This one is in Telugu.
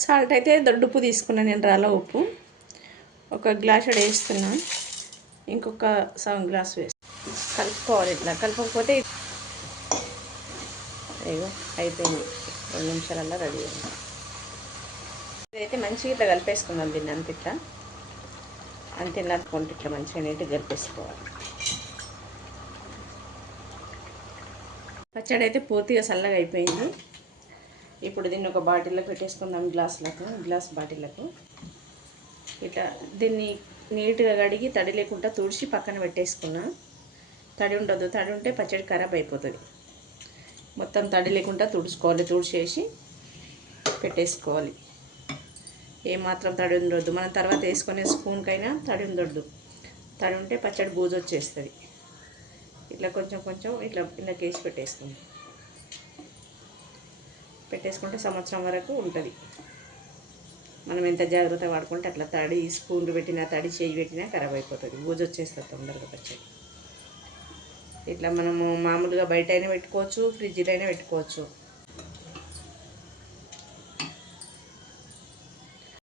సాల్ట్ అయితే దొడ్డుప్పు తీసుకున్నాను నేను, రాళ్ళ ఉప్పు. ఒక గ్లాస్ వేస్తున్నా, ఇంకొక సగం గ్లాస్ వేసి కలుపుకోవాలి. ఇట్లా కలపకపోతే అయ్యో అయిపోయింది, 2 నిమిషాలల్లో రెడీ అయింది. ఇదైతే మంచిగా ఇట్లా కలిపేసుకుందాం. దీన్ని అంత ఇట్లా అనుకుంటే ఇట్లా మంచిగా నీట్గా కలిపేసుకోవాలి. పచ్చడి అయితే పూర్తిగా చల్లగా అయిపోయింది. ఇప్పుడు దీన్ని ఒక బాటిల్లో పెట్టేసుకుందాం, గ్లాస్ బాటిళ్ళకు. ఇట్లా దీన్ని నీట్గా కడిగి తడి లేకుండా తుడిచి పక్కన పెట్టేసుకున్నా. తడి ఉండదు, తడి ఉంటే పచ్చడి ఖరాబ్ అయిపోతుంది. మొత్తం తడి లేకుండా తుడుచుకోవాలి, తుడిచేసి పెట్టేసుకోవాలి. ఏమాత్రం తడి ఉండొద్దు. మనం తర్వాత వేసుకునే స్పూన్కైనా తడి ఉండొద్దు. తడి ఉంటే పచ్చడి బూజు వచ్చేస్తుంది. ఇట్లా కొంచెం కొంచెం ఇలా కేసి పెట్టేసుకుంటే సంవత్సరం వరకు ఉంటుంది. మనం ఎంత జాగ్రత్త వాడుకుంటే అట్లా తడి స్పూన్లు పెట్టినా, తడి చేయి పెట్టినా ఖరాబ్ అయిపోతుంది, బూజు వచ్చేస్తుంది తొందరగా పచ్చడి. ఇట్లా మనము మామూలుగా బయట అయినా పెట్టుకోవచ్చు, ఫ్రిడ్జ్లో అయినా పెట్టుకోవచ్చు.